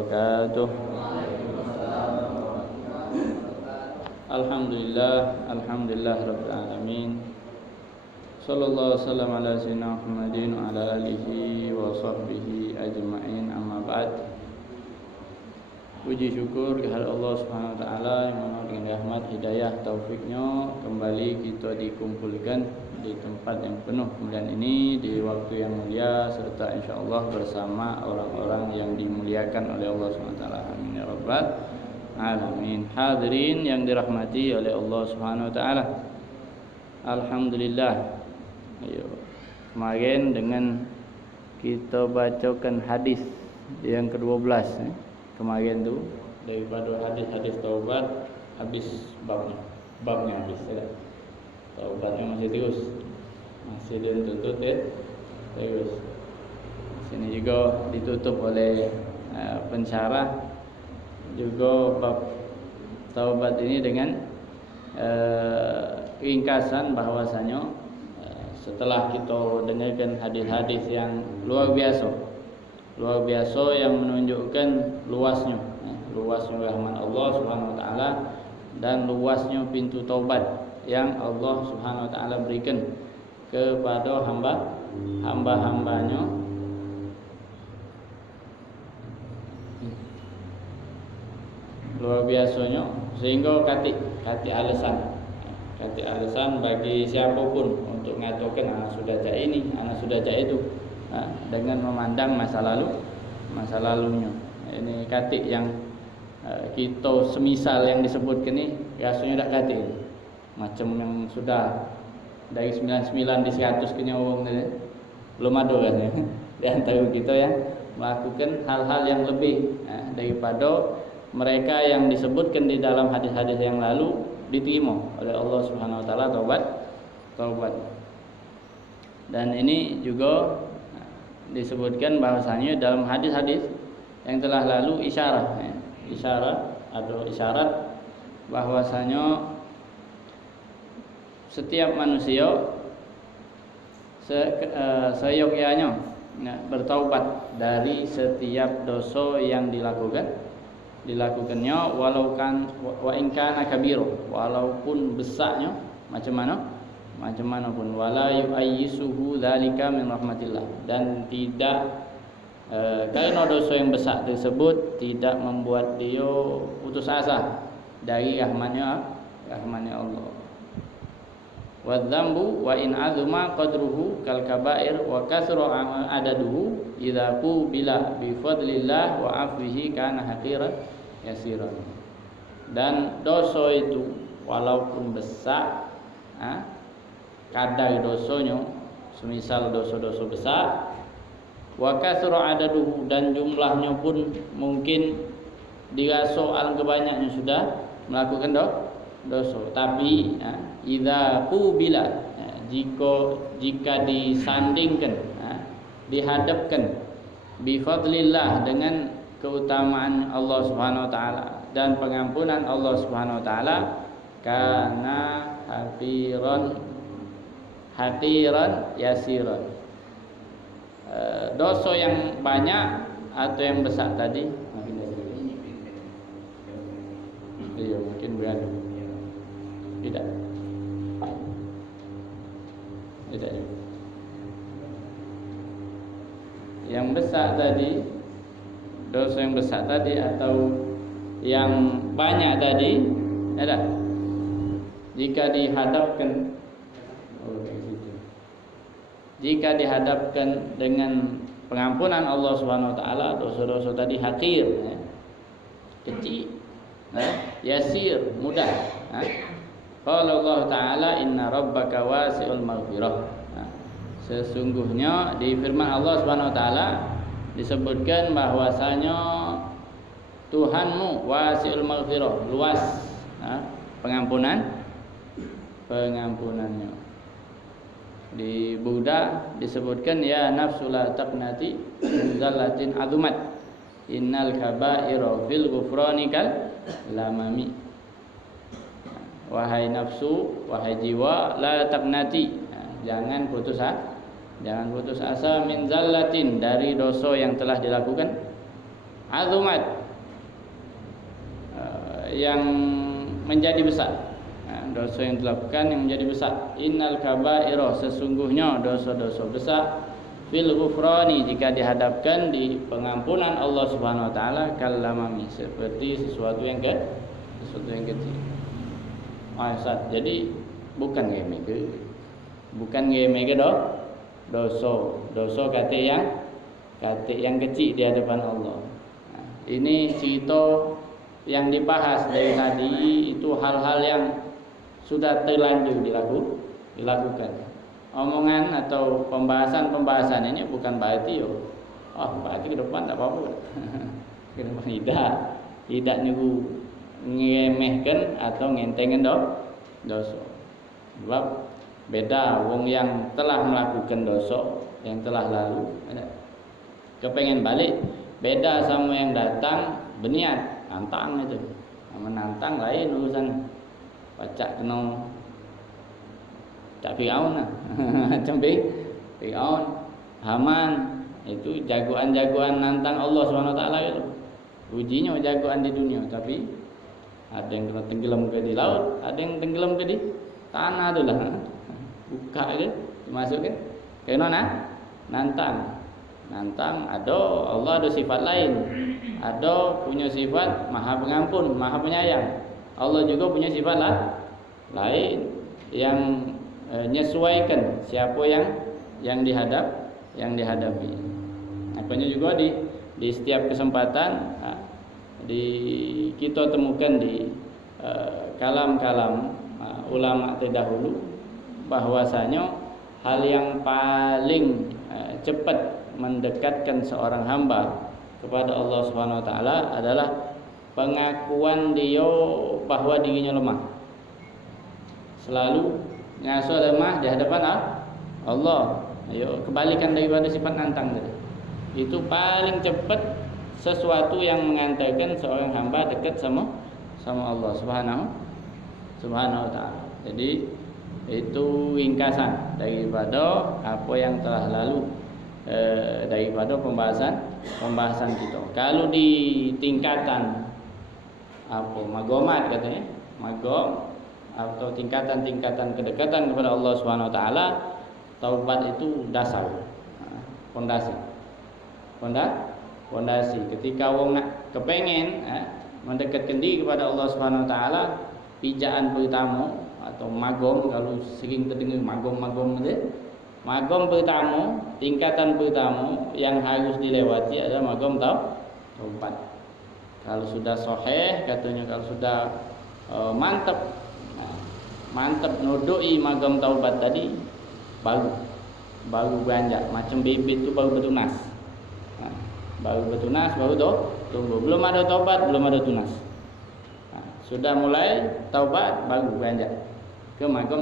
wabarakatuh. Alhamdulillah rabbil alamin. Sallallahu wasallam ala sayyidina Muhammadin wa ala alihi wa sahbihi ajma'in, amma ba'd. Puji syukur kehadirat Allah Subhanahu wa taala yang memberikan rahmat, hidayah, taufiknya kembali kita dikumpulkan di tempat yang penuh kemuliaan ini di waktu yang mulia serta insyaallah bersama orang-orang yang dimuliakan oleh Allah Subhanahu wa taala. Amin ya rabbal alamin. Hadirin yang dirahmati oleh Allah Subhanahu wa taala. Alhamdulillah. Ayo. Kemarin dengan kita bacakan hadis yang ke-12 kemarin tu daripada hadis-hadis taubat habis babnya habis ya. Taubatnya masih ditutup terus. Sini juga ditutup oleh pensyarah juga bab taubat ini dengan ringkasan bahwasanya setelah kita dengarkan hadis-hadis yang luar biasa yang menunjukkan luasnya rahmat Allah Subhanahu wa taala dan luasnya pintu taubat yang Allah Subhanahu wa taala berikan kepada hamba-hambanya luar biasanya, sehingga kati alasan bagi siapapun untuk mengatakan anak sudah cak ini, anak sudah cak itu, dengan memandang masa lalunya. Ini katik yang kita semisal yang disebutkan ini rasanya tak katik macam yang sudah dari 99 di 100 kini orang ni belum ada rasanya di antara kita yang melakukan hal-hal yang lebih daripada mereka yang disebutkan di dalam hadis-hadis yang lalu diterima oleh Allah Subhanahu wa taala taubat. Dan ini juga disebutkan bahwasanya dalam hadis-hadis yang telah lalu isyarat bahwasanya setiap manusia seyogyanya bertaubat dari setiap dosa yang dilakukannya wa in kana kabiru, walaupun besarnya macam mana pun, wala yu'ayyisuhu dzalika min rahmatillah, dan tidak karena dosa yang besar tersebut tidak membuat dia putus asa dari rahmatnya Allah. Wa dzambu wa in azuma qadruhu kal kaba'ir wa kasra adaduhu idza qubila bi fadlillah wa afwihi kana haqiran yasiran. Dan dosa itu walaupun besar, kadar dosanya semisal dosa-dosa besar, wa kasra adaduhu, dan jumlahnya pun mungkin dirasa alangkah banyaknya sudah melakukan dosa, tapi idza qubila, jika disandingkan, dihadapkan bi fadlillah, dengan keutamaan Allah Subhanahu wa taala dan pengampunan Allah Subhanahu wa taala, kana hatiran yasiran. Dosa yang banyak atau yang besar tadi mungkin beradu tidak yang besar tadi, dosa yang besar tadi atau yang banyak tadi adalah jika dihadapkan dengan pengampunan Allah Subhanahu wa taala, dosa-dosa tadi hakir, kecil, yasir, mudah. Qala Allah taala inna rabbaka wasi'ul maghfirah. Sesungguhnya di firman Allah Subhanahu wa taala disebutkan bahwasanya Tuhanmu wasi'ul maghfirah, luas pengampunannya. Di Buddha disebutkan ya nafsu la taqnati min zallatin azumat innal kaba'ira fil ghufranikal lamami. Wahai nafsu, wahai jiwa, la taqnati, jangan putus asa min zallatin, dari dosa yang telah dilakukan azumat, yang menjadi besar. Dosa yang dilakukan yang menjadi besar. Innal kaba'ira, sesungguhnya dosa-dosa besar, fil ghufrani, jika dihadapkan di pengampunan Allah Subhanahu wa taala, kallamami, seperti sesuatu yang kecil. Ustaz, jadi bukan remeh ke? Bukan remeh ke dosa kata yang kecil di hadapan Allah. Ini cerita yang dibahas dari tadi itu hal-hal yang sudah terlanjur dilakukan. Omongan atau pembahasan ini bukan berarti berarti ke depan tak apa-apa. Ke depan tidak niku ngeremehkan atau ngentengin dosa. Sebab beda wong yang telah melakukan dosa yang telah lalu kepengen balik, beda sama yang datang berniat nantang itu. Menantang lain urusan. Pacak kena tak Firaun lah. Macam Firaun, Haman, itu jagoan-jagoan nantang Allah SWT itu. Ujinya jagoan di dunia, tapi ada yang kena tenggelam ke di laut, ada yang tenggelam ke di tanah tu lah. Buka ke, masuk ke. Kena nantang. Ada Allah ada sifat lain. Ada punya sifat Maha Pengampun, Maha Penyayang. Allah juga punya sifat lain yang menyesuaikan siapa yang dihadapi. Apanya juga di setiap kesempatan kita temukan di kalam-kalam ulama terdahulu bahwasanya hal yang paling cepat mendekatkan seorang hamba kepada Allah Subhanahu wa taala adalah pengakuan dia bahwa dirinya lemah. Selalu ngaso lemah di hadapan Allah. Ayo kebalikan daripada sifat nantang tadi. Itu paling cepat sesuatu yang mengantarkan seorang hamba dekat sama Allah Subhanahu wa taala. Jadi itu ringkasan daripada apa yang telah lalu daripada pembahasan kita. Kalau di tingkatan magomat katanya, magom atau tingkatan-tingkatan kedekatan kepada Allah Subhanahu wa taala, taubat itu dasar, fondasi. Ketika wong nak kepengen mendekatkan diri kepada Allah Subhanahu wa taala, pijaan pertama atau magom, kalau sering terdengar magom tu, magom pertama, tingkatan pertama yang harus dilewati adalah magom taubat. Kalau sudah sahih katanya, kalau sudah mantap nodoi magam taubat tadi, baru beranjak macam bibit tu baru bertunas. Baru bertunas, baru tumbuh. Belum ada taubat, belum ada tunas. Sudah mulai taubat, baru beranjak ke magam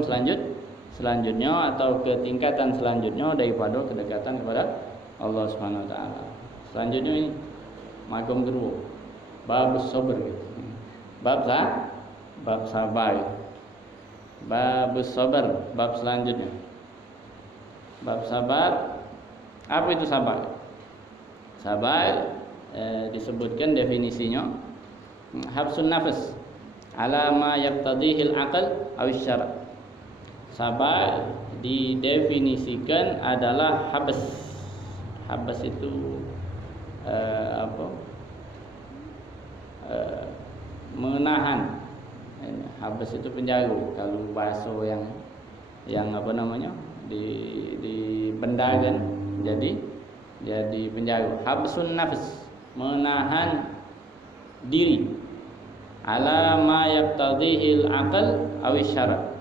selanjutnya atau ke tingkatan selanjutnya daripada kedekatan kepada Allah Subhanahu wa taala. Selanjutnya ini magam kedua, bab sabar gitu. Bab sabar. Bab sabar, bab selanjutnya. Bab sabar. Apa itu sabar? Sabar disebutkan definisinya habsun nafas ala ma yaqtadihi al-aql aw asy-syara'. Sabar didefinisikan adalah habs. Habs itu menahan. Habs itu penjara. Kalau bahasa yang apa namanya dibendakan jadi penjara. Habsun nafs, menahan diri, ala ma yaqtadhihi al-aql aw asy-syara',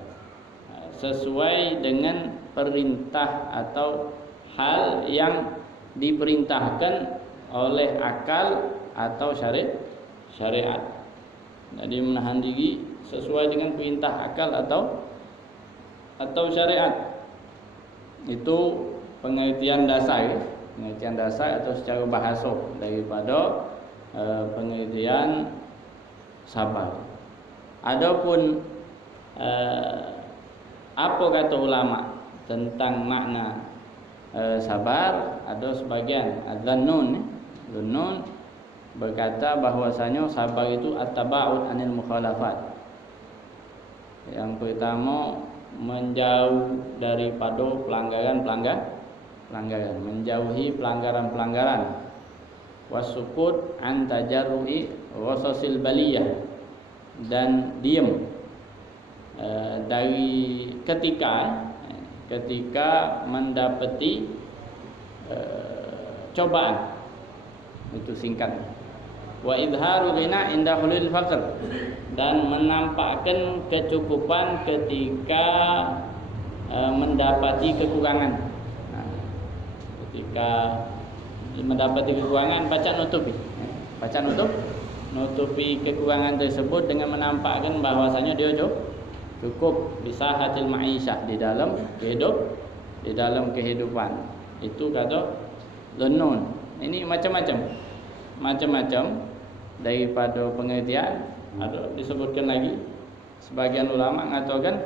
sesuai dengan perintah atau hal yang diperintahkan oleh akal atau syariat. Jadi menahan diri sesuai dengan perintah akal atau syariat. Itu pengertian dasar atau secara bahasa daripada pengertian sabar. Adapun apa kata ulama tentang makna sabar, ada sebagian dzannun berkata bahwasanya sabar itu at-taba'ud anil mukhalafat. Yang pertama, menjauh daripada pelanggaran, menjauhi pelanggaran-pelanggaran. Wasukut an tajarru'i wasasil baliyah, dan diam dari ketika mendapati cobaan. Itu singkat. Wa idharu ghina inda hulul faqr, dan menampakkan kecukupan ketika mendapati kekurangan. Ketika mendapati kekurangan, baca nutupi kekurangan tersebut dengan menampakkan bahwasanya dia cukup bisa hatil ma'isyah di dalam kehidupan. Itu kata lenun. Ini macam-macam daripada pengertian. Ada disebutkan lagi, sebagian ulama mengatakan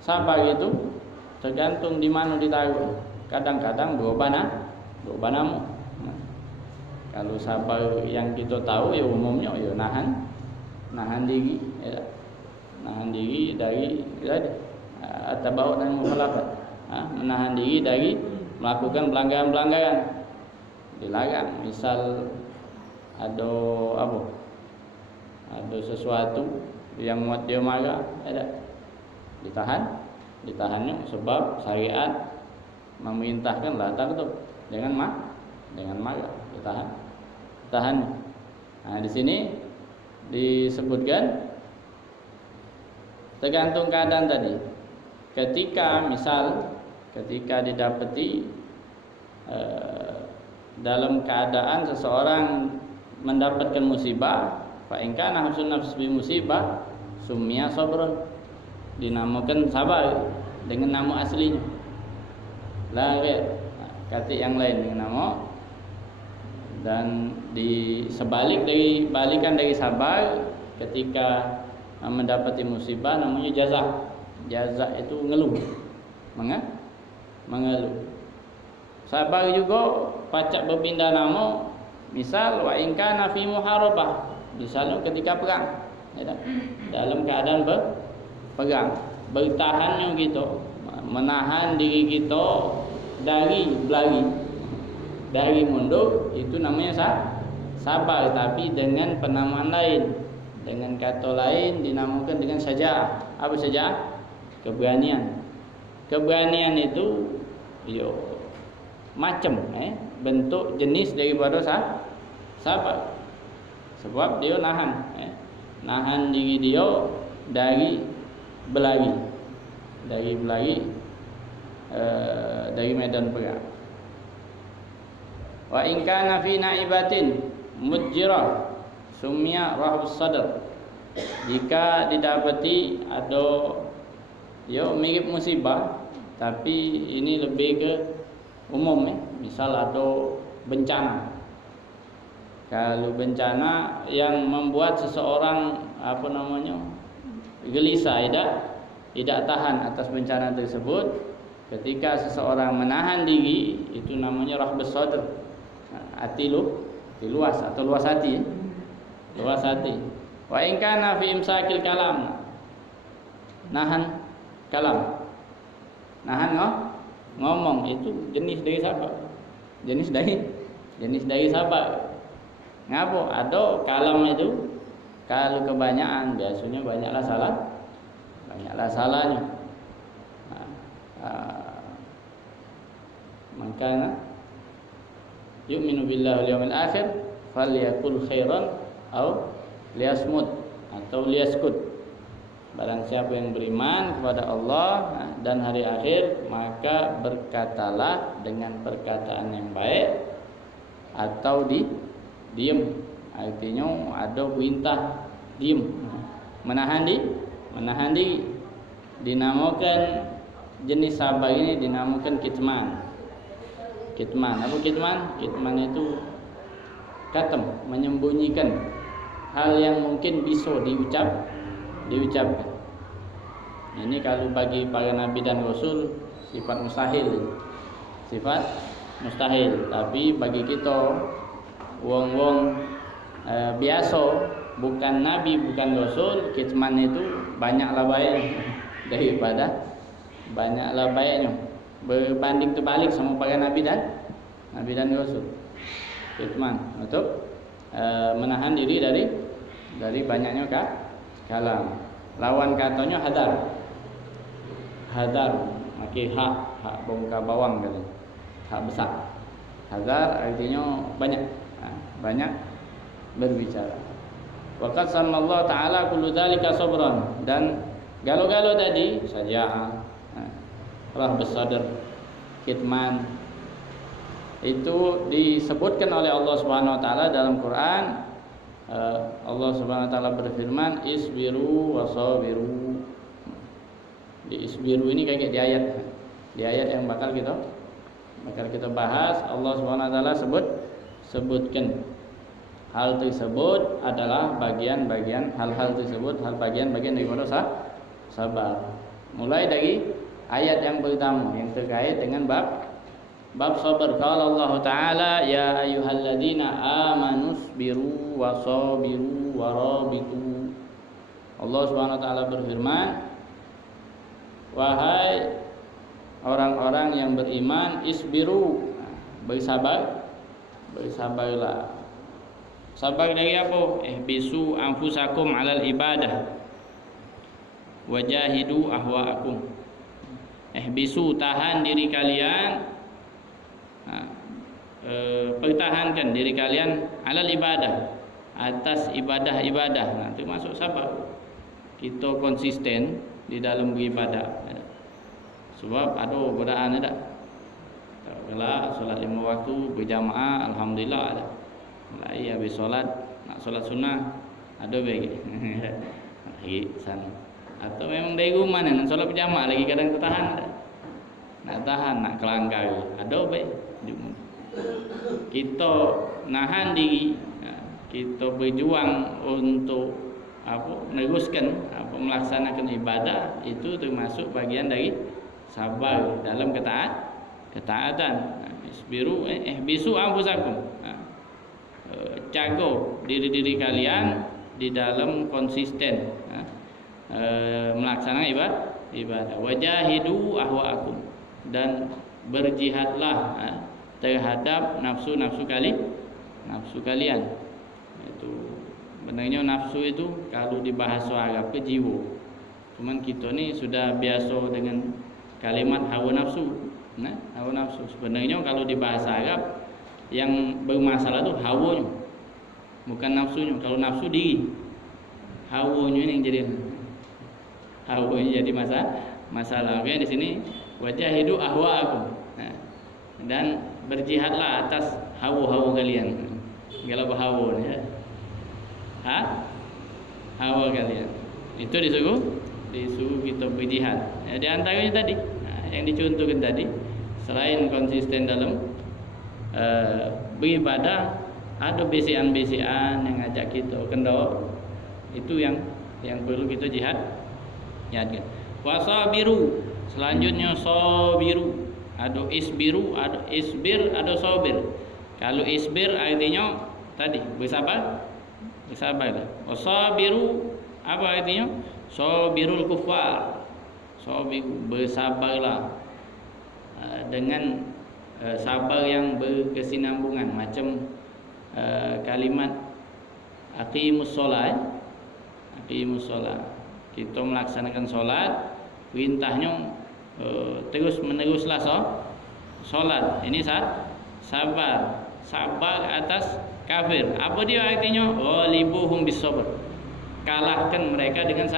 sabar itu tergantung di mana ditaruh. Kadang-kadang dua banamu. Kalau sabar yang kita tahu ya umumnya ya nahan diri, ya. Nahan diri dari at-tabau dan mukhalafat. Menahan diri dari melakukan pelanggaran-pelanggaran. Dilarang, misal ada sesuatu yang membuat dia marah, ditahannya sebab syariat memerintahkan latar itu dengan marah, ditahan. Nah, di sini disebutkan tergantung keadaan tadi. Ketika didapati dalam keadaan seseorang mendapatkan musibah, fa in kana hafsun nafs bi musibah summiya sabrun, dinamakan sabar dengan nama aslinya. Kata yang lain dengan nama, dan balikan dari sabar ketika mendapati musibah namanya jaza. Jaza itu mengeluh. Sabar juga pacak berpindah nama. Misal wa in kana fi muharabah, misalnya ketika perang, dalam keadaan berperang, bertahannya kita, menahan diri kita dari berlari, dari mundur, itu namanya sabar. Tapi dengan penamaan lain, dengan kata lain dinamakan dengan syaja'ah. Apa syaja'ah? Keberanian itu macam bentuk jenis daripada sabar. Sebab dia nahan diri dia dari berlari, dari medan perang. Wa in kana fi na'ibatin mujrah summiya rahbus sadr, jika didapati ada mirip musibah, tapi ini lebih ke umum, misal ada bencana. Kalau bencana yang membuat seseorang gelisah, tidak tahan atas bencana tersebut, ketika seseorang menahan diri, itu namanya rahbus sadr, hati luas atau luas hati. Wa in kana fi imsakil kalam, nahan kalam, nahan ngomong, itu jenis dari sabar. Jenis dari sabar. Ngapa? Ada kalam itu kalau kebanyakan, biasanya banyaklah salahnya. Makanya yu'minu billahi wal yawmil akhir falyakul khairan aw liyasmut atau liyaskut. Barang siapa yang beriman kepada Allah dan hari akhir, maka berkatalah dengan perkataan yang baik atau diam. Artinya ada perintah diam, menahan diri. Dinamakan jenis sabar ini dinamakan kitman. Apa kitman? Kitman itu katem, menyembunyikan hal yang mungkin bisa diucapkan. Ini kalau bagi para nabi dan rasul sifat mustahil. Tapi bagi kita wong biasa, bukan nabi, bukan rasul, kitman itu banyaklah baiknya daripada banyaklah baiknya berbanding terbalik sama para nabi dan rasul. Kitman untuk menahan diri dari banyaknya kalam. Lawan katanya hadar maki hak bongkar bawang kali, hak besar. Hadar artinya banyak berbicara. Waqad sallallahu ta'ala kullu dzalika sabran, dan galo-galo tadi saja'ah, rah bersadar, kitman, itu disebutkan oleh Allah Subhanahu wa taala dalam Quran. Allah Subhanahu wa taala berfirman, isbiru wasabiru. Di isbiru ini kayak di ayat yang bakal kita bahas. Allah Subhanahu wa taala sebutkan hal tersebut adalah bagian-bagian hal-hal tersebut, bagian-bagian daripada sabar. Mulai dari ayat yang pertama yang terkait dengan bab sabar. Qala Allah Ta'ala, ya ayyuhalladzina amanu sabiru wasabiru warabitu. Allah Subhanahu wa taala berfirman, wahai orang-orang yang beriman, isbiru, bersabarlah. Sabar dari apa? Ihbisu anfusakum alal ibadah wajahidu ahwaakum. Ihbisu, tahan diri kalian, pertahankan diri kalian alal ibadah, atas ibadah-ibadah. Nah, itu masuk sabar. Kita konsisten di dalam beribadah. Sebab ada godaan ada. Kalau solat 5 waktu berjamaah, alhamdulillah ada. Mulai habis solat, nak solat sunnah, ada bagi lagi sana. Atau memang dari rumah nak solat berjamaah lagi kadang tertahan ada. Nak tahan, nak kelangkar, ada baik. Kita nahan diri, kita berjuang untuk meneruskan melaksanakan ibadah, itu termasuk bagian dari sabar dalam ketaatan. Isbiru ihbisu anfusakum. Jaga diri kalian di dalam konsisten melaksanakan ibadah. Wajahidu ahwaakum, dan berjihadlah terhadap nafsu kalian. Itu benarnya nafsu itu kalau di bahasa Arab ke jiwa. Cuman kita ni sudah biasa dengan kalimat hawa nafsu. Nah, hawa nafsu sebenarnya kalau di bahasa Arab yang bermasalah itu hawanya, bukan nafsunya. Kalau nafsu diri, hawanya yang jadi masalah. Oke, di sini wajahidu ahwaakum. Nah, dan berjihadlah atas hawa kalian. Kalau hawa ya. Hawa kalian. Itu disuruh kita berjihad. Ya, di antaranya tadi, yang dicontohkan tadi, selain konsisten dalam beribadah, ada bisian-bisian yang ngajak kita kendor. Itu yang perlu kita jihadkan. Wasabiru, selanjutnya sabiru. Ada isbiru, ada isbir, ada sabir. Kalau isbir artinya tadi bersabarlah. Wasabiru apa artinya? Sabirul kufar. Sabiru, bersabarlah dengan sabar yang berkesinambungan, macam kalimat aqimus solat. Kita melaksanakan solat, perintahnya terus meneruslah solat. Ini sabar atas kafir. Apa dia artinya? Ghalibuhum bisabr, kalahkan mereka dengan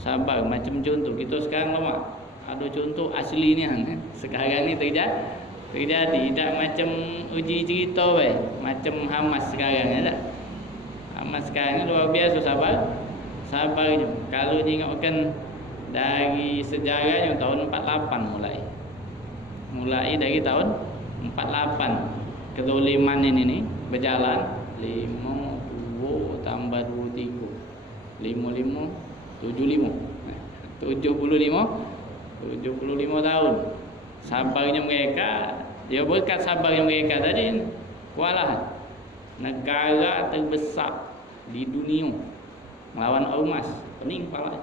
sabar. Macam contoh kita sekarang lemah, ada contoh aslinya sekarang ni terjadi. Tidak macam uji cerita macam Hamas sekarang ya. Hamas sekarang ni luar biasa sabarnya. Kalau tengokkan dari sejarahnya tahun 48 mulai dari tahun 48 kezaliman ini berjalan 5 2 tambah 2 3 5 75 tahun. Sabarnya mereka, dia berkat sabarnya mereka tadi kewalahan. negara terbesar di dunia melawan Ormas. Pening kepala.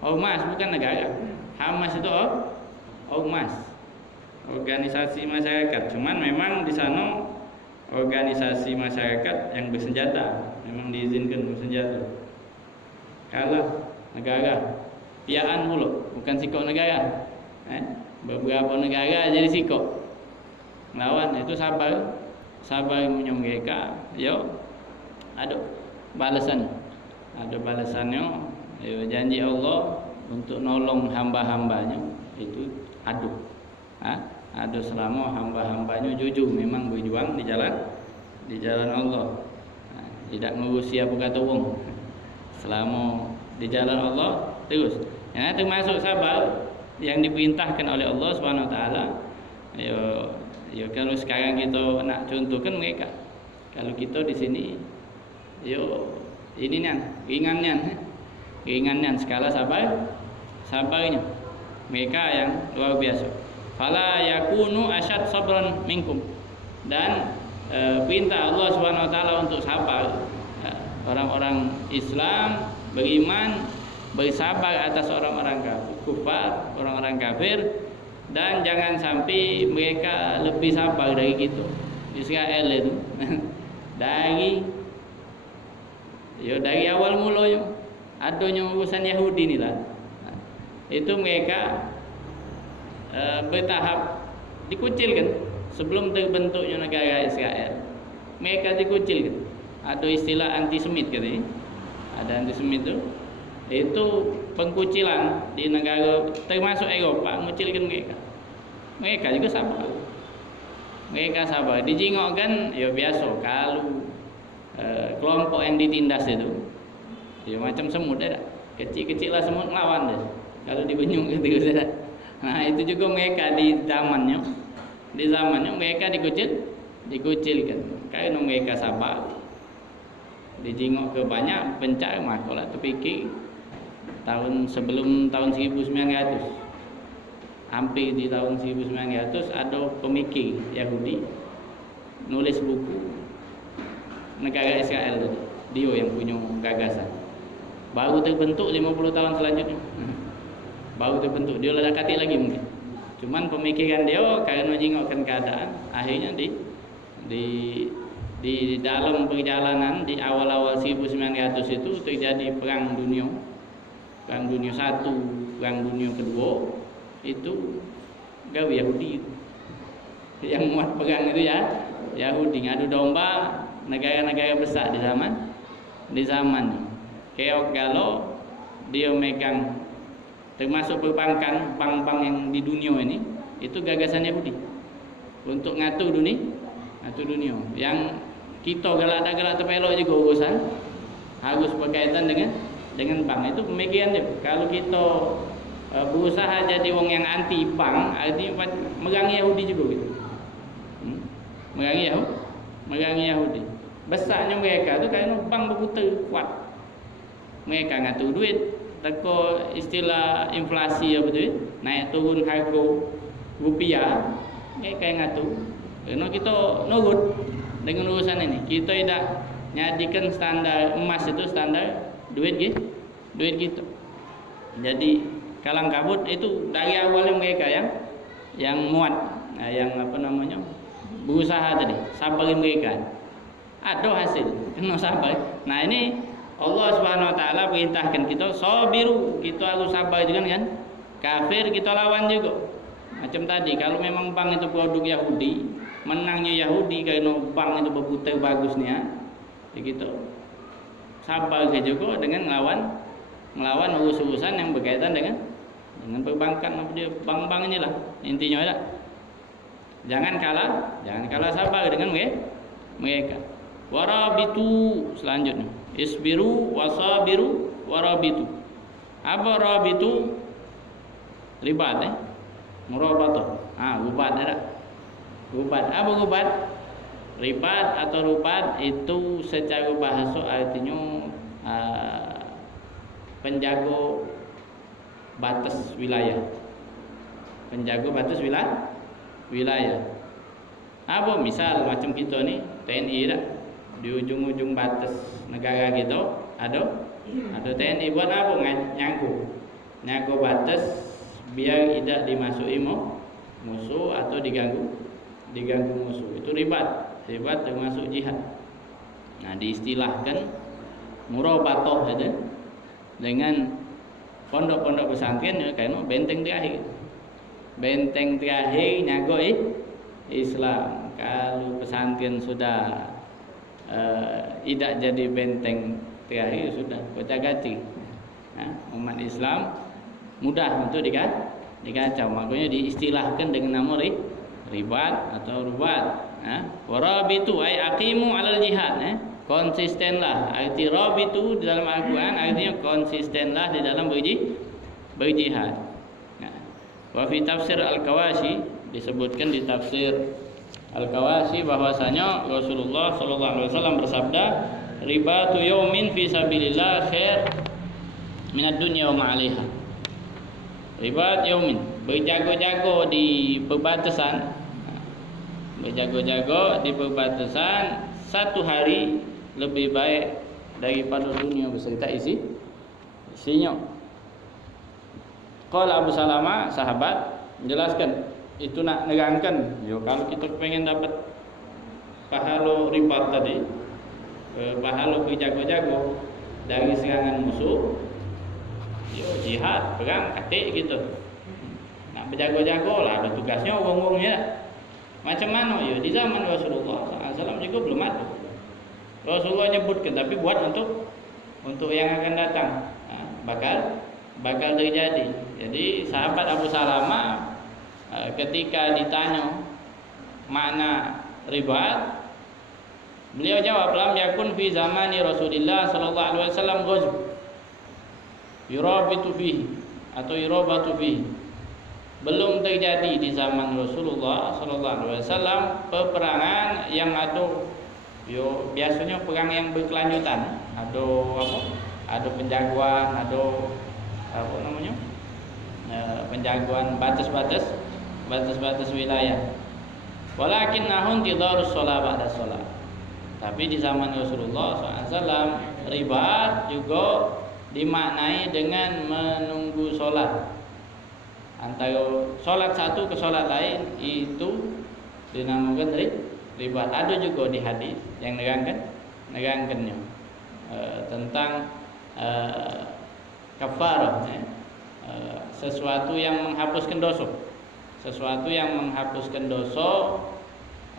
Ormas bukan negara. Hamas itu Ormas, organisasi masyarakat. Cuman memang di sana organisasi masyarakat yang bersenjata, memang diizinkan bersenjata. Kalau negara piaan mulu, bukan sikok negara. Beberapa negara jadi sikok melawan, itu sabar punya mereka. Yo, ada balasan, yo, janji Allah untuk nolong hamba-hambanya itu ada selama hamba-hambanya jujur memang berjuang di jalan Allah. Tidak ngurusi apa kata wong, selama di jalan Allah terus. Ya, termasuk sabar yang diperintahkan oleh Allah Subhanahu wa taala. Yo kalau sekarang kita nak contohkan mereka. Kalau kita di sini yo ini ringannya skala sabarnya mereka yang luar biasa. Fala yakunu asyad sabran minkum, dan perintah Allah Subhanahu wa taala untuk sabar. Orang-orang Islam beriman bersabar atas orang-orang kafir, orang-orang kafir, dan jangan sampai mereka lebih sabar dari kita. Israel itu dari awal mulanya adanya urusan Yahudi inilah. Itu mereka bertahap dikucilkan sebelum terbentuknya negara Israel. Mereka dikucilkan. Ada istilah antisemit katanya. Ada antisemit itu pengkucilan di negara termasuk Eropa, mengucilkan mereka. Mereka juga sabar. Mereka sabar. Dijingokkan ya biasa kalau kelompok yang ditindas itu ya macam semut dah. Kecil-kecil lah semut melawan deh. Kalau dibenyung gitu saja. Nah, itu juga mereka di zamannya mereka dikucilkan. Karena mereka sabar. Dijingok ke banyak pencak makalah terpikir sebelum tahun 1900, hampir di tahun 1900 ada pemikir Yahudi nulis buku negara Israel itu. Dia yang punya gagasan. Baru terbentuk 50 tahun selanjutnya. Baru terbentuk. Dia dah katik lagi mungkin. Cuman pemikiran dia karena jingokkan keadaan, akhirnya di dalam perjalanan di awal-awal 1900 itu terjadi perang dunia 1, perang dunia kedua, itu gawe Yahudi. Yang muat perang itu ya Yahudi, ngadu domba negara-negara besar di zaman. Keok galo dia megang termasuk perbankan, bank-bank yang di dunia ini, itu gagasan Yahudi untuk ngatur dunia. Yang kita galak terpelok juga urusan harus berkaitan dengan bank. Itu pemikiran dia. Kalau kita berusaha jadi wong yang anti bank, artinya merangi Yahudi juga gitu. Merangi Yahudi. Besarnya mereka itu karena bank berputar kuat. Mereka ngatur duit, teko istilah inflasi apa tu, naik turun harga rupiah, mereka yang ngatur. Karena kita nurut dengan urusan ini. Kita tidak nyadikan standar emas itu standar duit gitu. Jadi kalang kabut itu dari awalnya mereka yang muat, yang berusaha tadi, sabarin mereka. Ada hasil, kena sabar. Nah ini Allah Subhanahu wa taala perintahkan kita sabiru, kita harus sabar juga kan. Kafir kita lawan juga. Macam tadi, kalau memang bank itu produk Yahudi, menangnya Yahudi karena bank itu berputar bagusnya, begitu. Sabar juga dengan melawan urusan yang berkaitan dengan perbankan, bank-bank inilah intinya lah. Jangan kalah sabar dengan mereka. Warabitu selanjutnya. Isbiru wasabiru warabitu. Apa rabitu? Ribat murabatah. Gubat ada. Gubat. Apa gubat? Ribat atau rubat itu secara bahasa artinya penjaga batas wilayah. Penjaga batas wilayah. Apa misal macam kita ni TNI dah. di ujung-ujung batas negara kita ada TNI buat apa? Nyago batas biar tidak dimasuki musuh atau diganggu musuh. Itu ribat termasuk jihad. Nah, diistilahkan murabatoh itu dengan pondok-pondok pesantren ya, kayak benteng terakhir nyago Islam. Kalau pesantren sudah tidak jadi benteng terakhir, sudah kota ganti. Nah, umat Islam mudah untuk dikacau. Makanya diistilahkan dengan nama ribat atau rubat. Warabitu ay aqimu alal jihad. Konsistenlah. Arti rabitu di dalam Al-Quran artinya konsistenlah di dalam berjihad. Wa fi tafsir Al-Kawashi disebutkan di tafsir Al-Kawashi bahwasanya Rasulullah sallallahu alaihi wasallam bersabda, ribatu yaumin fi sabilillah khair minad dunya wa ma 'alaiha. Ribat yaumin, berjago-jago di perbatasan. Berjago-jago di perbatasan satu hari lebih baik daripada dunia beserta isinya. Qala Abu Salamah, sahabat, menjelaskan itu nak nerangkan, yo kalau kita pengen dapat pahala ribat tadi, pahala berjago-jago dari serangan musuh, yo jihad, perang, katik gitu. Nak berjago-jago lah, ada tugasnya orang-orangnya. Macam mana? Yo di zaman Rasulullah SAW juga belum ada. Rasulullah nyebutkan, tapi buat untuk yang akan datang, bakal terjadi. Jadi sahabat Abu Salamah ketika ditanya makna ribat, beliau jawab, lam yakun fi zamani Rasulillah sallallahu alaihi wasallam ghazw yurabitu fihi atau yurabatu fihi. Belum terjadi di zaman Rasulullah sallallahu alaihi wasallam peperangan yang ada biasanya perang yang berkelanjutan, ada penjagoan, ada penjagoan batas-batas wilayah. Walakin nahun tidarus shalah ba'da shalah. Tapi di zaman Rasulullah SAW ribat juga dimaknai dengan menunggu sholat. Antara sholat satu ke sholat lain itu dinamakan ribat. Ada juga di hadis yang nerangkannya tentang kafarah, sesuatu yang menghapuskan dosa,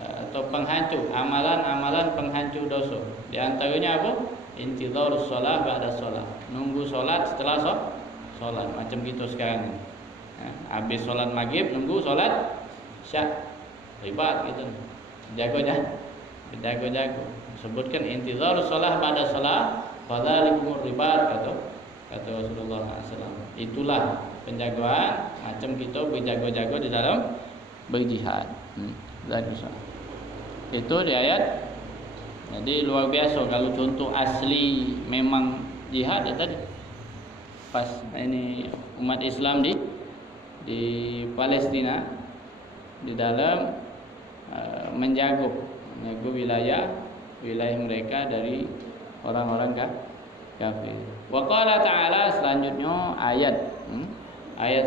atau penghancur amalan penghancur dosa. Di antaranya apa? Intidharus shalah ba'da shalah, nunggu sholat setelah sholat. Macam kita sekarang, habis sholat maghrib nunggu sholat syak, ribat gitu, jago-jago. Sebutkan intidharus shalah ba'da shalah, fadzalikumur ribat, kata Rasulullah SAW. Itulah penjagoan, macam kita berjago-jago di dalam berjihad. Itu di ayat. Jadi luar biasa kalau contoh asli memang jihad ya tadi. Pas ini umat Islam di Palestina di dalam menjaga wilayah mereka dari orang-orang kafir. Wa qala ta'ala, selanjutnya ayat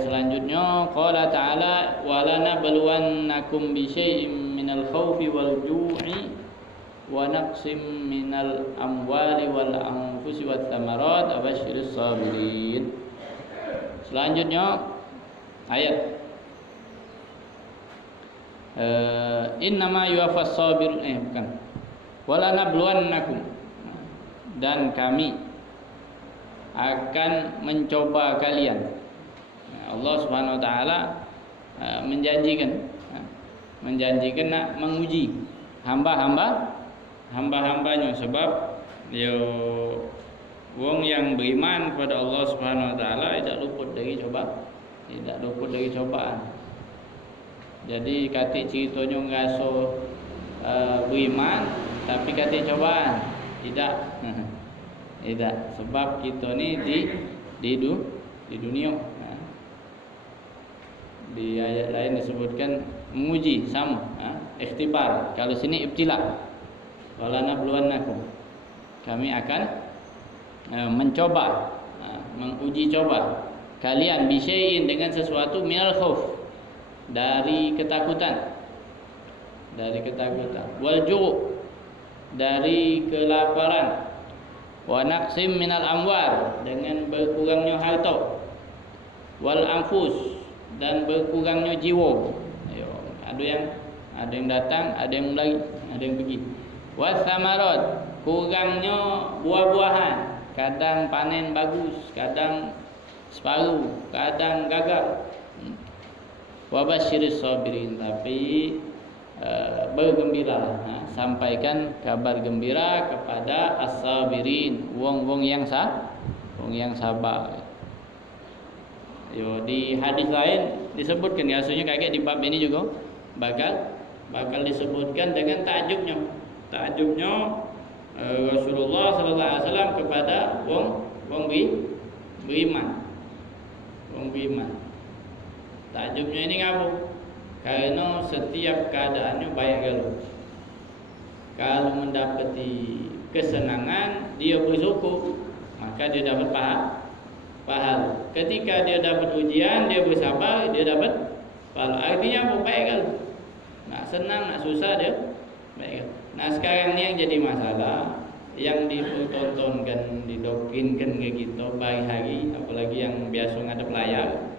selanjutnya, qala ta'ala wa lanabluwannakum bi syai'in minal khaufi wal ju'i wa naqsim minal amwali wal anfusi wat thamarat abasyiris sabirin. Selanjutnya ayat innama yuwaffas sabirun bukan. Wala nabluwannakum, dan kami akan mencoba kalian. Allah Subhanahu wa taala menjanjikan nak menguji hamba-hambanya, sebab wong yang beriman kepada Allah Subhanahu wa taala tidak luput dari cobaan. Jadi katik ceritanya ngaso beriman tapi katik cobaan tidak. Sebab kita ni di dunia. Di ayat lain disebutkan menguji, sama, ikhtibar. Kalau sini ibtila. wala nabluwannakum, kami akan mencoba, menguji coba kalian bisyai'in dengan sesuatu minal khauf, dari ketakutan, wal ju', dari kelaparan, wa naqsim minal amwal, dengan berkurangnya harta, wal anfus, dan berkurangnya jiwa. Ayo, ada yang datang, ada yang lari, ada yang pergi. Was samarat, kurangnya buah-buahan, kadang panen bagus, kadang separuh, kadang gagal. Wa basyiris sabirin, tapi bergembiralah, sampaikan kabar gembira kepada as-sabirin, wong-wong yang sabar. Yo, di hadis lain disebutkan, rasanya kayak di bab ini juga bakal disebutkan dengan takjubnya Rasulullah sallallahu alaihi wasallam kepada wong beriman. Takjubnya ini ngapa? Karena setiap keadaannya baik kalau mendapati kesenangan dia bersyukur, maka dia dapat pahala. Ketika dia dapat ujian, dia bersabar, dia dapat pahala. Artinya apa? Baik kalau nak senang, nak susah, dia baik. Nah, sekarang ni yang jadi masalah, yang dipertontonkan, didoktrinkan ke kita hari-hari, apalagi yang biasa ngadep layar,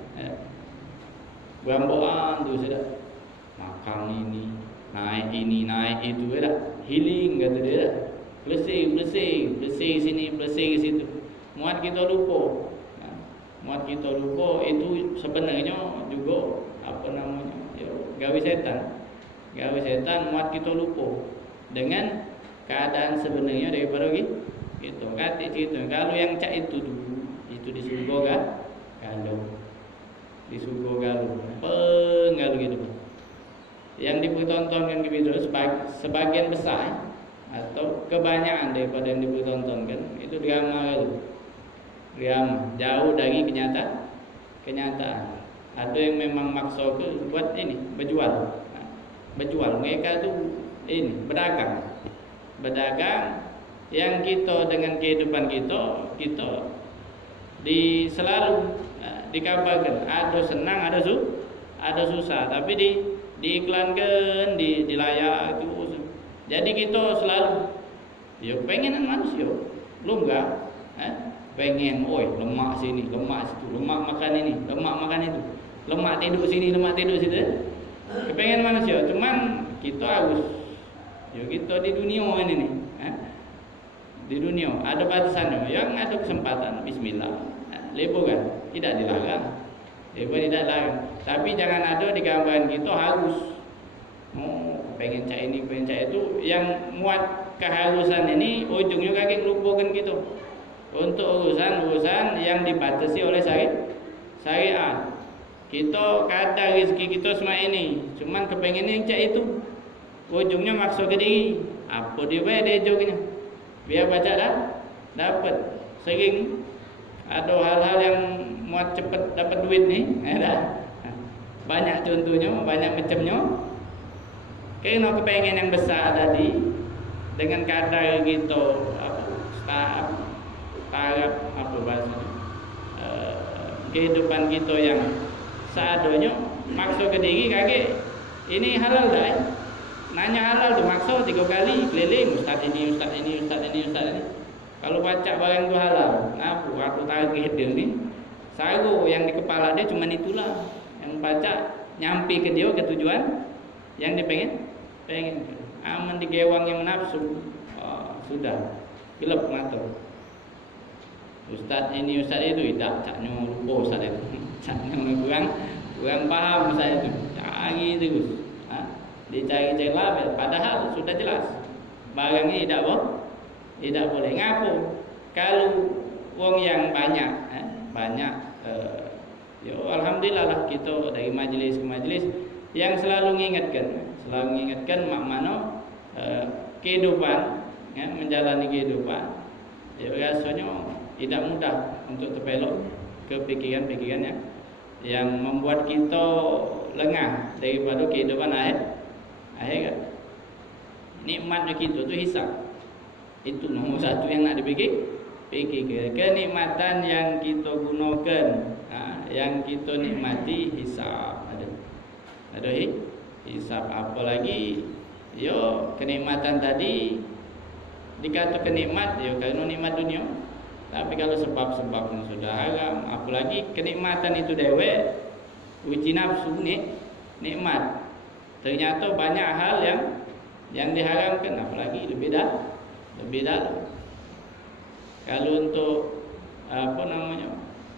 berambokan tu sudah makan ini naik itu dah, healing kata dia dah, bersih sini, bersih situ. Muat kita lupa itu sebenarnya juga apa namanya, gawe setan muat kita lupa dengan keadaan sebenarnya daripada gitu. Kata itu kalau yang cak itu dulu itu di surga kan, kalau di surga galuh penggaluh gitu. Yang dipertontonkan gitu sebagian besar atau kebanyakan daripada yang dipertontonkan itu drama jauh dari kenyataan. Ada yang memang maksa ke buat ini berjual. Mereka tu ini berdagang yang kita dengan kehidupan kita selalu dikabarkan ada senang, ada susah, tapi diiklankan di layar itu. Jadi kita selalu pengenan manusia enggak pengen lemak sini, lemak situ, lemak makan ini, lemak makan itu, lemak tidur sini, lemak tidur situ. Kepengen manusia, cuman kita harus kita di dunia ini nih, di dunia ada batasannya. Yang ada kesempatan, bismillah, lepo kan, tidak dilarang, tapi jangan ada di gambaran kita harus pengen cak ini, pengen cak itu. Yang muat keharusan ini ujungnya kaki lupakan kita untuk urusan yang dibatasi oleh syariat. Kita kata rezeki kita semua ini, cuman kepengen yang cak itu, ujungnya maksa ke diri. Apa dia bayar dia jognya, biar baca dapat. Sering ada hal-hal yang muat cepat dapat duit nih, ada banyak contohnya, banyak macamnya. Kena kepengen yang besar tadi dengan kadar gitu, taraf apa bahasa kehidupan kita yang seadanya, maksa ke diri kakek ini halal dah. Nanya halal tu maksa 3 kali keliling, ustaz ini. Kalau baca barang tu halal, ngapu aku target dia ni. Saru yang di kepala dia cuma itulah. Yang baca nyampi ke dia ke tujuan yang dia pengen. Aman di gewang yang nafsu. Sudah gelap mata. Ustaz ini, ustaz itu tidak, caknya lupa ustaz itu. Caknya kurang paham ustaz itu. Cari terus. Dicari celah, padahal sudah jelas barang ini tidak boleh. Ngapu kalau wong yang banyak alhamdulillah lah kita dari majelis ke majelis yang selalu mengingatkan mak mano kehidupan, menjalani kehidupan. Rasanya tidak mudah untuk terpelok ke pikiran-pikiran yang membuat kita lengah daripada kehidupan akhirat. nikmat kita tu hisab. Itu nombor satu yang nak dipikir. Kenikmatan yang kita gunakan, yang kita nikmati hisab. Ada hisab. Apa lagi? Yo, kenikmatan tadi dikatakan nikmat, yo kerana nikmat dunia. Tapi kalau sebab-sebabnya sudah haram, apalagi kenikmatan itu dewek, uji nafsu nikmat. Ternyata banyak hal yang diharamkan, apalagi lebih dalam. Kalau untuk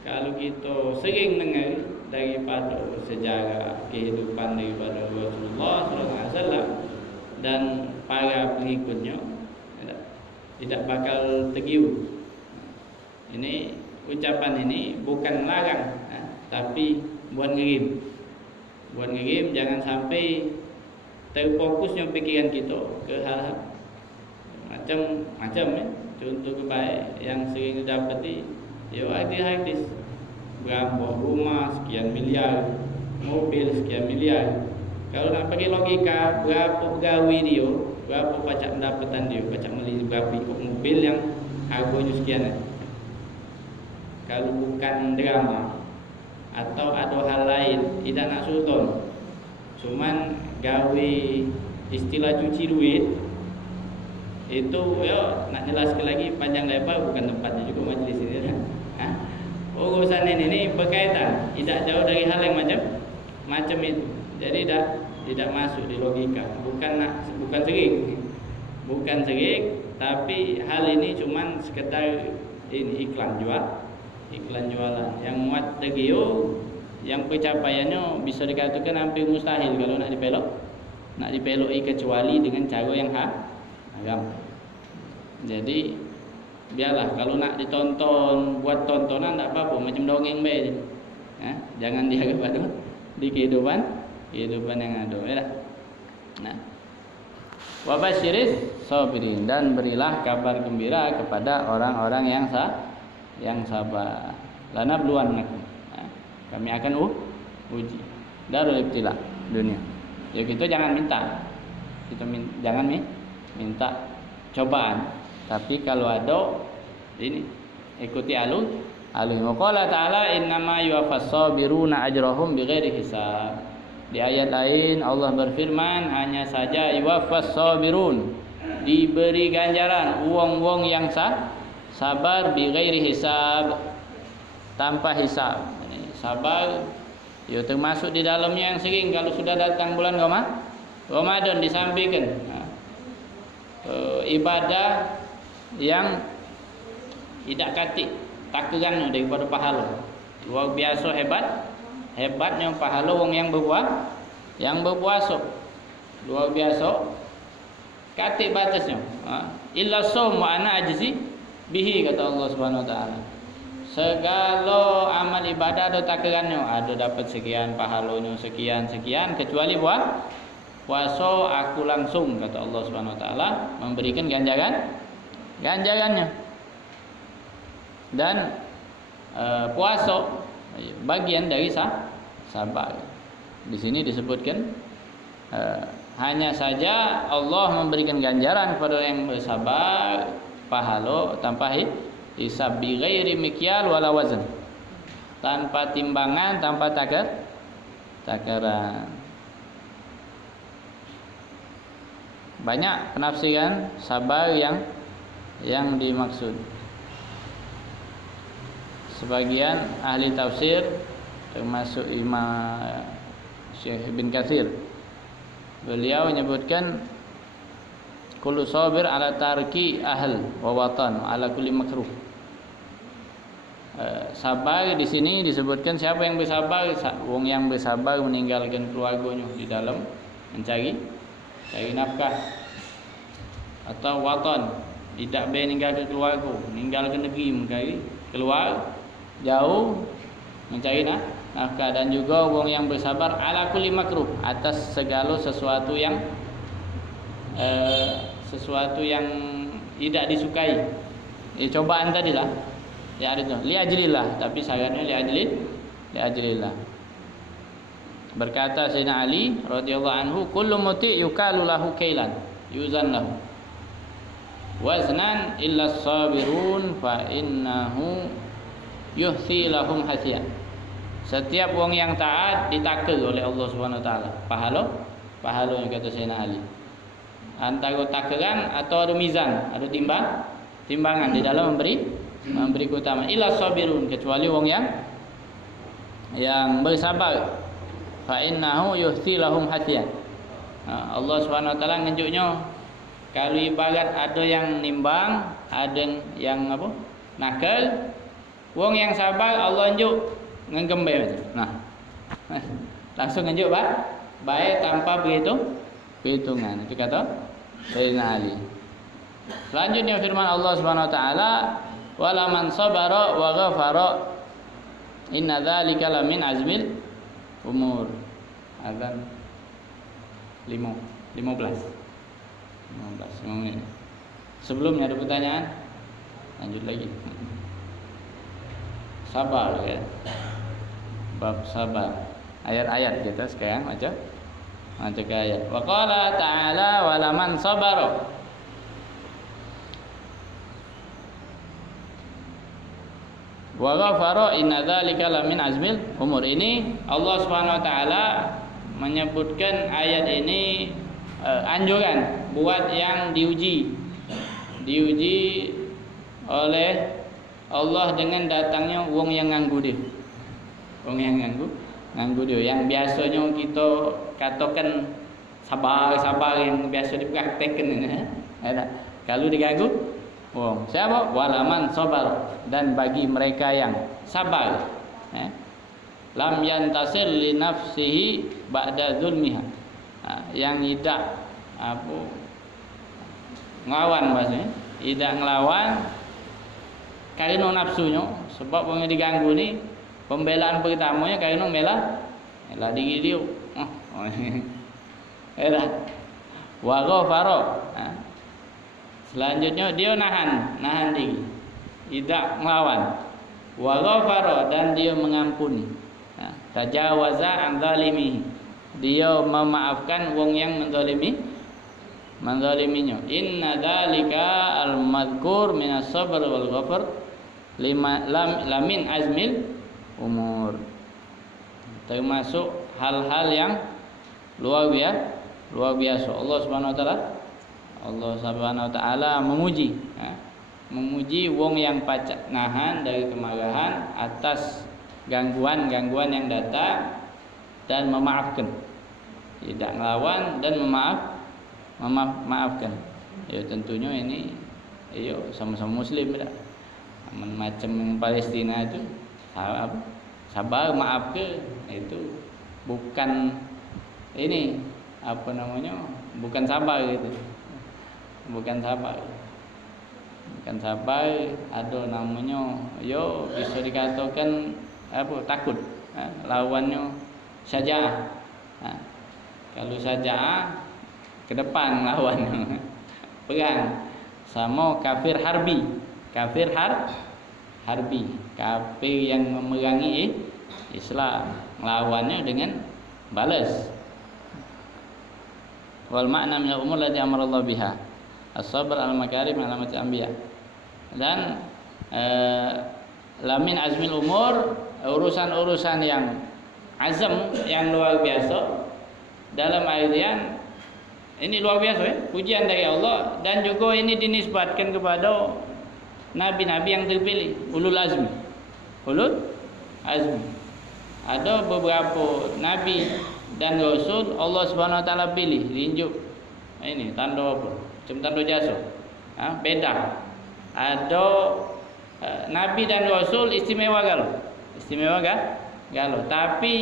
kalau kita sering dengar daripada sejarah kehidupan daripada Rasulullah SAW dan para pengikutnya, tidak bakal tergiur. Ini ucapan ini bukan melarang, tapi buat ngerim. Jangan sampai terfokusnya pikiran kita ke hal-hal macam ya. Contoh kebaik yang sering didapati, ya hadis berapa rumah sekian miliar, mobil sekian miliar. Kalau nak pakai logika, berapa pegawai dia, berapa pajak pendapatan dia, pajak beli berapa ikut mobil yang harganya sekian. Kalau bukan drama atau ada hal lain, tidak nak sultan, cuman gawe istilah cuci duit, itu ya nak jelaskan lagi panjang lebar, bukan tempatnya juga majlis ini. Urusan ini berkaitan, tidak jauh dari hal yang macam itu. Jadi tidak masuk di logika, bukan serik, tapi hal ini cuman sekedar ini iklan jualan yang muat tergiur, yang pencapaiannya bisa dikatakan hampir mustahil kalau nak dipeloki kecuali dengan cara yang haram. Jadi biarlah, kalau nak ditonton, buat tontonan tak apa-apa, macam dongeng bae. Jangan diharap ada di kehidupan yang ada, ya. Nah, wa basyiris sabirin, dan berilah kabar gembira kepada orang-orang yang sabar. Lana bluwannakum, kami akan uji. Darul ibtila, dunia. Ya kita jangan minta. Jangan minta cobaan. Tapi kalau ada ini, ikuti alun. Qala ta'ala innama yuwaffas sabiruna ajrahum bighairi hisab. Di ayat lain Allah berfirman, hanya saja yuwaffas sabirun, diberi ganjaran wong-wong yang sabar bighairi hisab, tanpa hisab. Sabar ya termasuk di dalamnya yang sering kalau sudah datang bulan Ramadan disampaikan ibadah yang tidak katik takaran daripada pahala. Luar biasa hebatnya pahala wong yang berpuasa. Luar biasa katik batasnya. Illa shaum wa ana ajzi bihi, kata Allah Subhanahu wa taala. Segala amal ibadah ada takarannya, ada dapat sekian pahalanya sekian kecuali puasa aku langsung, kata Allah Subhanahu wa taala, memberikan ganjarannya. Dan puasa bagian dari sabar. Di sini disebutkan hanya saja Allah memberikan ganjaran kepada yang bersabar, pahala tanpa hisab, bi ghairi mikyal wala wazn, tanpa timbangan, tanpa takaran. Banyak penafsiran sabar yang dimaksud. Sebagian ahli tafsir termasuk Imam Syekh Ibn Katsir, beliau menyebutkan kullu sabir ala tarki ahl wa watan ala kulli makruh. Sabar di sini disebutkan siapa yang bersabar, wong yang bersabar meninggalkan keluarganya di dalam mencari nafkah, atau watan tidak boleh meninggalkan keluarga, meninggalkan negeri, mencari keluar jauh mencari nafkah. Dan juga wong yang bersabar ala kulli makruh, atas segala sesuatu yang tidak disukai. Cobaan tadilah ya ada li ajlillah, tapi syaratnya li ajlillah. Berkata Sayyidina Ali radhiyallahu anhu, kullu muti yukalu lahu kailan. yuzan lahu. Waznan illa sabirun fa innahu yuhsi lahum hasyan. Setiap orang yang taat ditakal oleh Allah Subhanahu wa taala. Pahala yang kata Sayyidina Ali. Antara takaran atau ada mizan, ada timbangan di dalam memberi keutamaan. Illa sabirun, kecuali orang yang bersabar. Fa innahu yuhsi lahum hasyan. Allah Subhanahu wa taala ngenjuknya kalau ibarat ada yang nimbang, ada yang apa? Nakal. Wong yang sabar Allah njuk nggembe macam. Nah. Langsung njuk baik tanpa perhitungan. Itu kata Sayyidina Ali. Selanjutnya firman Allah Subhanahu wa taala, "Wala man sabara wa ghafara inna dzalika lamin azmil umur." Azan 15 menit. Sebelumnya ada pertanyaan? Lanjut lagi. Sabar ya. Bab sabar. Ayat-ayat kita sekarang baca ke ayat. Wa qala ta'ala wa laman sabara. Wa ghafara inna dzalika lamin azmil umur. Ini Allah Subhanahu wa taala menyebutkan ayat ini anjuran buat yang diuji oleh Allah dengan datangnya wong yang nganggu dia. Wong yang nganggu dia, yang biasanya kita katakan sabar yang biasa dipraktekkan ya. Kalau diganggu wong siapa? Walaman sabar, dan bagi mereka yang sabar ya. Lam yantasir li nafsihi ba'da zulmiha. Yang tidak ngelawan maksudnya, tidak ngelawan karena nafsunya. Sebab orang diganggu ni pembelaan pertamanya karena bela diri dia. Wa ghafara. Selanjutnya dia nahan diri, tidak melawan. Wa ghafara, dan dia mengampuni. Tajawaza an zalimi, dia memaafkan wong yang menzaliminya. Inna dzalika al-madhkur minas sabr wal ghafar lamin azmil umur. Termasuk hal-hal yang luar biasa. Allah Subhanahu wa taala memuji wong yang pacak nahan dari kemarahan atas gangguan yang datang dan memaafkan, tidak melawan dan memaafkan. Ya tentunya ini sama-sama muslim tak? Macam Palestina itu sabar maaf ke, itu bukan ini bukan sabar gitu. Bukan sabar, ada namanya bisa dikatakan takut. Lawannya syaja'ah. Kalau syaja'ah ke depan lawannya perang. Sama kafir harbi. Kafir yang memerangi Islam, lawannya dengan balas. Wal makna min al-umur lati amara Allah biha as-sabr al-makarim alamat al-anbiya. Dan lamin azmil umur, urusan-urusan yang azam, yang luar biasa. Dalam artian ini luar biasa ya, pujian dari Allah. Dan juga ini dinisbatkan kepada nabi-nabi yang terpilih, ulul azmi. Ada beberapa nabi dan rasul Allah Subhanahu wa taala pilih, diinjuk ini tanda apa? Macam tanda jasa. Beda. Ada nabi dan rasul istimewa galau. Tapi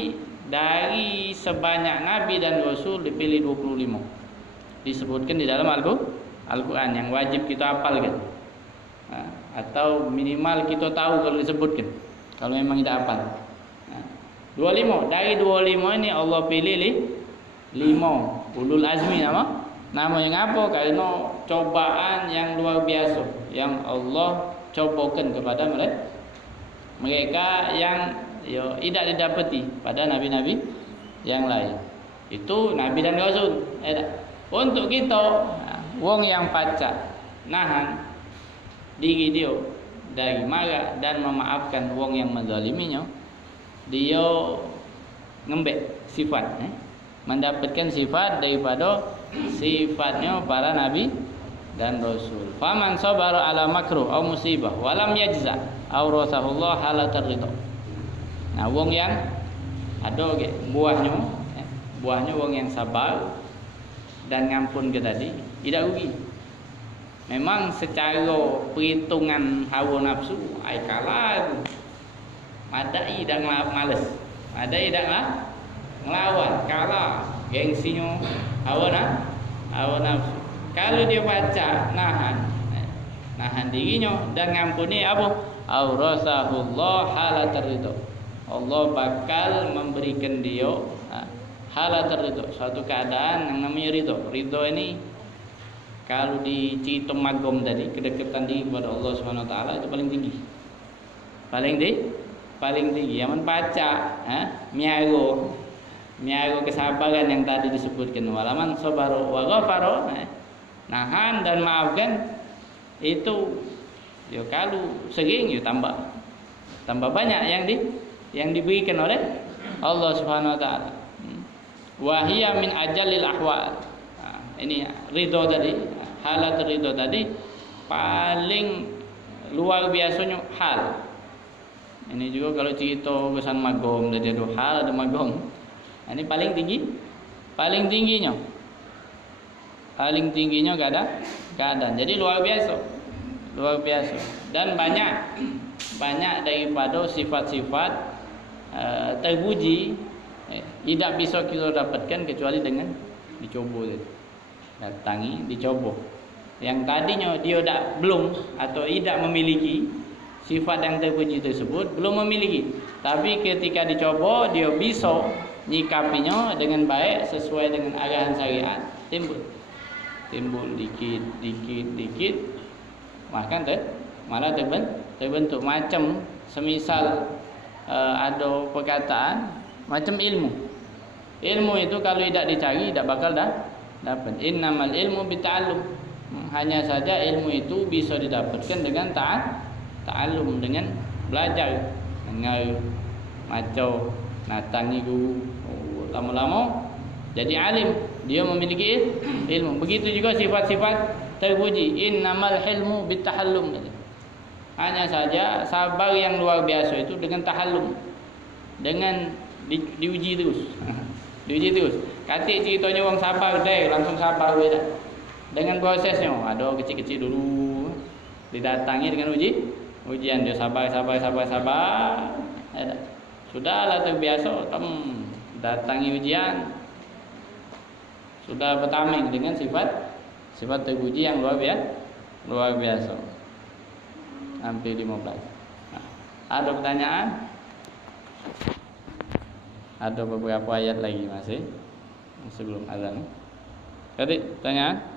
dari sebanyak nabi dan rasul dipilih 25. Disebutkan di dalam Al-Qur'an yang wajib kita hafalkan. Atau minimal kita tahu kalau disebutkan. Kalau memang tidak hafal. 25. Dari 25 ini Allah pilih 5 ulul azmi nama yang apa? Karena cobaan yang luar biasa yang Allah cobakan kepada mereka yang tidak didapati pada nabi-nabi yang lain. Itu nabi dan rasul. Untuk kita wong yang pacak nahan diri dia dari marah dan memaafkan wong yang menzaliminya, dia ngembek sifat, mendapatkan sifat daripada sifatnya para nabi dan rasul. Faman sabara ala makruh aw musibah walam yajza aw rasahullah halatar ridha. Nah, wong yang ada buahnya wong yang sabar dan ngampun ke tadi tidak rugi. Memang secara perhitungan hawa nafsu ai kalah, madai dak males, madai dak ngelawan, kalah gengsinya hawa nafsu. Kalau dia baca nahan dirinya dan ngampuni apa? Aurasahullah halatar ridha. Allah bakal memberikan dia halatar ridha, suatu keadaan yang namanya ridha. Ridha ini kalau dicerita magom tadi, kedekatan diri kepada Allah Subhanahu wa taala itu paling tinggi. Paling tinggi. Yang baca miaro kesabaran yang tadi disebutkan, walaman sabaru wa ghafara, nahan dan maafkan itu ya kalau sering ya tambah banyak yang diberikan oleh Allah Subhanahu wa taala. Wa hiya min ajalil ahwal. Ini ridho tadi, halat ridho tadi paling luar biasanya hal. Ini juga kalau cerita kesan magom, jadi ada hal ada magom. Ini paling tingginya keadaan. Jadi luar biasa dan banyak daripada sifat-sifat terpuji tidak bisa kita dapatkan kecuali dengan dicoba. Dicoba. Yang tadinya dia belum atau tidak memiliki sifat yang terpuji tersebut, belum memiliki. Tapi ketika dicoba dia bisa nyikapinya dengan baik sesuai dengan arahan syariat, timbul dikit malah terbentuk macam semisal ada perkataan macam ilmu itu kalau tidak dicari tidak bakal dapat. Innamal ilmu bita'allum. Hanya saja ilmu itu bisa didapatkan dengan ta'allum, dengan belajar, dengar, macau, natangi guru, lama-lama jadi alim, dia memiliki ilmu. Begitu juga sifat-sifat terpuji, innamal hilmu bitahallum. Hanya saja sabar yang luar biasa itu dengan tahallum, dengan diuji terus. Katik ceritanya orang sabar deh, langsung sabar dah. Dengan prosesnya ada kecil-kecil dulu, didatangi dengan ujian, dia sabar. Sudahlah terbiasa, datangi ujian, sudah bertaming dengan sifat terpuji yang luar biasa. Hampir 15. Ada pertanyaan? Ada beberapa ayat lagi masih sebelum azan. Jadi pertanyaan?